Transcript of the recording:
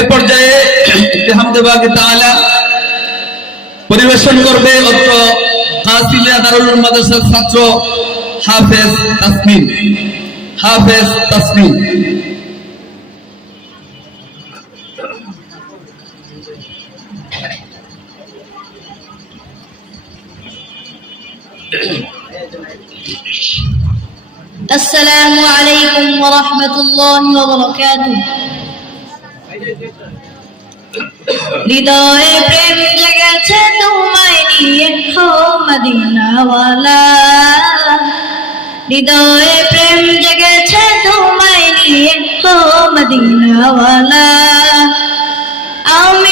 এ পর্যায়ে হামদে বাকি তাআলা পরিবেশন করবে অত্র কাসিলিয়া দারুল মাদ্রাসার ছাত্র হাফেজ তাসমিন। হাফেজ তাসমিন। আসসালামু আলাইকুম ওয়া রাহমাতুল্লাহি ওয়া বারাকাতুহু। হৃদয়ে প্রেম জেগেছে তোমায় নিয়ে হো মদিনাওয়ালা, হৃদয়ে প্রেম জেগেছে তোমায় নিয়ে হো মদিনাওয়ালা। আমি